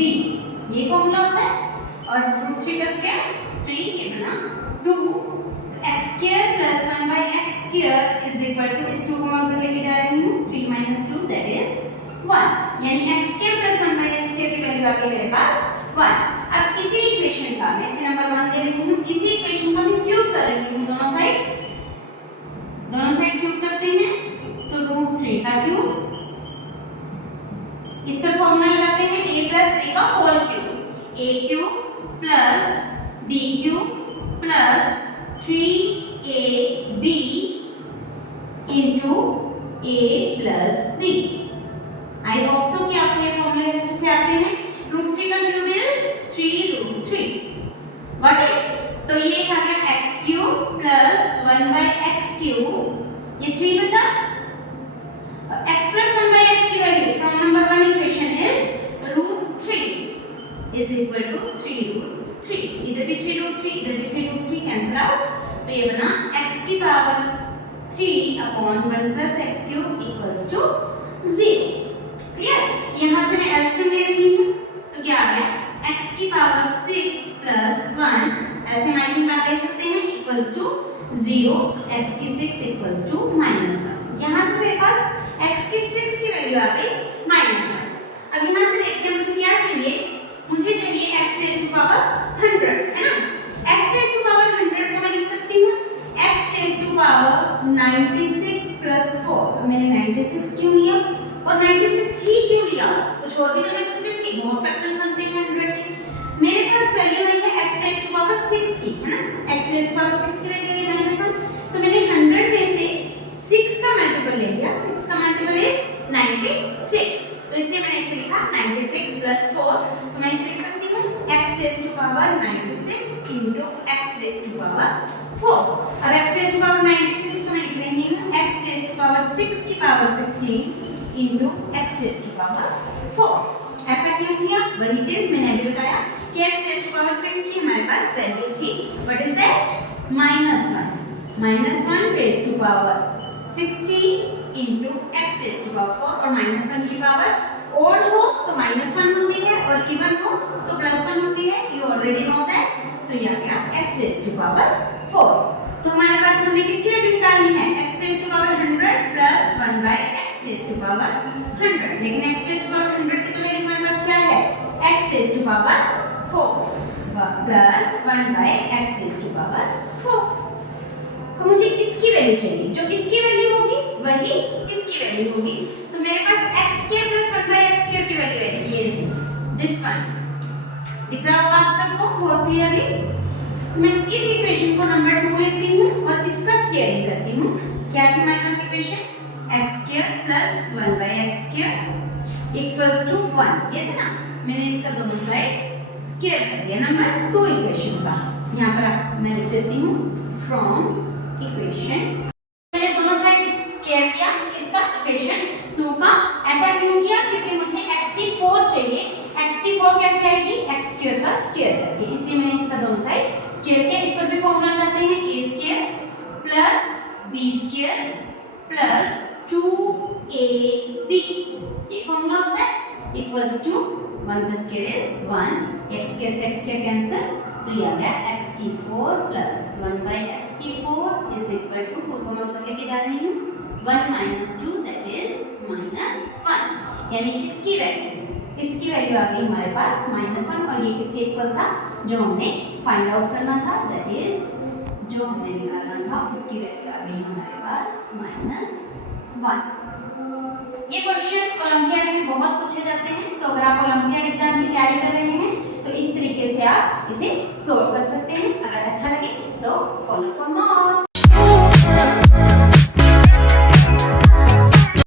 b, ये formula होता है। और रूट 3 का स्क्वायर 3, ये बना 2, तो x square plus 1 by x square is equal to, इस 2 को मैं उधर लेके जा रही हूँ, 3 माइनस 2 दैट इज 1, यानी x square plus 1 by x square की वैल्यू आ गई मेरे पास 1। अब इसी इक्वेशन का, मैं इसे नंबर 1 दे रही हूँ, इसी इक्वेशन का मैं क्यूब कर रही हूँ, दोनों साइड क्यूब करते हैं, तो रूट 3 का क्यूब, इस पर फॉर्मूला लगाते हैं a प्लस b का whole cube, a cube plus b cube plus 3ab into a plus b। I hope so कि आपको ये फॉर्मूले अच्छे से आते हैं। रूट 3 का cube is 3 root 3, got it. तो ये आ गया x cube plus 1 by x cube, ये 3 बचा। x प्लस 1 बाय x की value from number 1 equation is root 3 is equal to 3 root 3, इधर भी 3 रूट 3, इधर भी 3 रूट 3, कैंसिल आउट, तो ये बना x की power 3 upon 1 plus x cube equals to 0। Clear? यहाँ से मैं एलसीएम ले रही हूँ, तो क्या आ गया, x की पावर 6 प्लस 1, ऐसे आई थिंक आप ले सकते हैं, इक्वल्स टू 0, तो x की 6 इक्वल्स टू -1। यहाँ से मेरे पास x की 6 की वैल्यू आ गई -1। अब यहाँ से देखिए मुझे क्या चाहिए, मुझे चाहिए x रेज़ टू पावर 100, है ना। x रेज़ टू पावर 100 को मैं लिख सकती हूँ x raise to power 96 plus 4, तो मैंने 96 क्यों लिया और 96 ही क्यों लिया, कुछ और भी तो ले सकते थे, बहुत फैक्टर्स बनते हैं 100 के। मेरे पास वैल्यू है x रेज़ टू पावर 6 की, है ना, x रेज़ टू पावर 6 की वैल्यू है -1, तो मैंने 100 में से 6 का मल्टीपल ले लिया, 6 का मल्टीपल इज 96, तो इसलिए मैंने इसे लिखा 96 प्लस 4, तो मैं इसे लिख सकती हूँ x raise to power 96 into x raise to power 4। अब x रेज़ टू पावर 96 को मैं लिख रही हूँ x रेज़ टू पावर 6 की power 16 into x raise to power 4। ऐसा क्यों किया, वही चीज मैंने अभी बताया कि x रेज़ टू पावर 6 की हमारे पास वैल्यू थी, what is that, -1 raise to power 16 into x raise to power 4, और -1 की पावर ओड हो तो -1 होती है और इवन हो तो +1 होती है, यू ऑलरेडी नो दैट। तो ये आ गया x रेज़ टू पावर 4। तो हमारे पास हमने किसकी वैल्यू निकालनी है, x raise to power 100 plus 1 by x raise to power 100, लेकिन x रेज़ टू पावर 100 की तो वैल्यू हमारे पास क्या है, x raise to power 4 plus 1 by x raise to power 4। तो मुझे इसकी वैल्यू चाहिए, जो इसकी वैल्यू होगी वही इसकी वैल्यू होगी, तो मेरे पास x square plus 1 by x square की वैल्यू है, ये रही, दिस वन। दिख रहा होगा आप सबको बहुत क्लियरली। मैं इस इक्वेशन को नंबर 2 लेती हूँ और इसका स्क्वायरिंग करती हूँ। क्या थी हमारे पास equation, x square plus 1 by x square equals to 1, ये था ना, मैंने इसका दोनों साइड स्क्वायर कर दिया नंबर 2 इक्वेशन का। यहाँ पर मैं लिख देती हूँ फ्रॉम इक्वेशन, मैंने दोनों साइड स्क्वायर किया इसका इक्वेशन 2 का। ऐसा क्यों किया, क्योंकि मुझे x की 4 चाहिए, x की 4 कैसे आएगी, x स्क्वायर का स्क्वायर करके, इसलिए मैंने इसका दोनों साइड स्क्वायर किया। इस पर भी फॉर्मूला लगाते हैं, a square plus b square plus 2ab, ये फॉर्मूला होता है, equals to 1 plus square is 1, x square से x स्क्वायर कैंसिल, तो ये आ गया x की 4 प्लस 1 बाय x की 4 इज इक्वल टू 2 को मैं ऊपर लेके जा रही हूँ, 1 माइनस 2 दैट इज -1, यानी इसकी वैल्यू आ गई हमारे पास -1, और ये किसके इक्वल था, जो हमने फाइंड आउट करना था, दैट इज जो हमने निकालना था उसकी वैल्यू आ गई हमारे पास -1। ये क्वेश्चन ओलंपियाड में बहुत पूछे जाते हैं, तो अगर आप ओलंपियाड एग्जाम की तैयारी कर रहे हैं तो इस तरीके से आप इसे सॉल्व कर सकते हैं। अगर अच्छा लगे तो फॉलो फॉर मोर।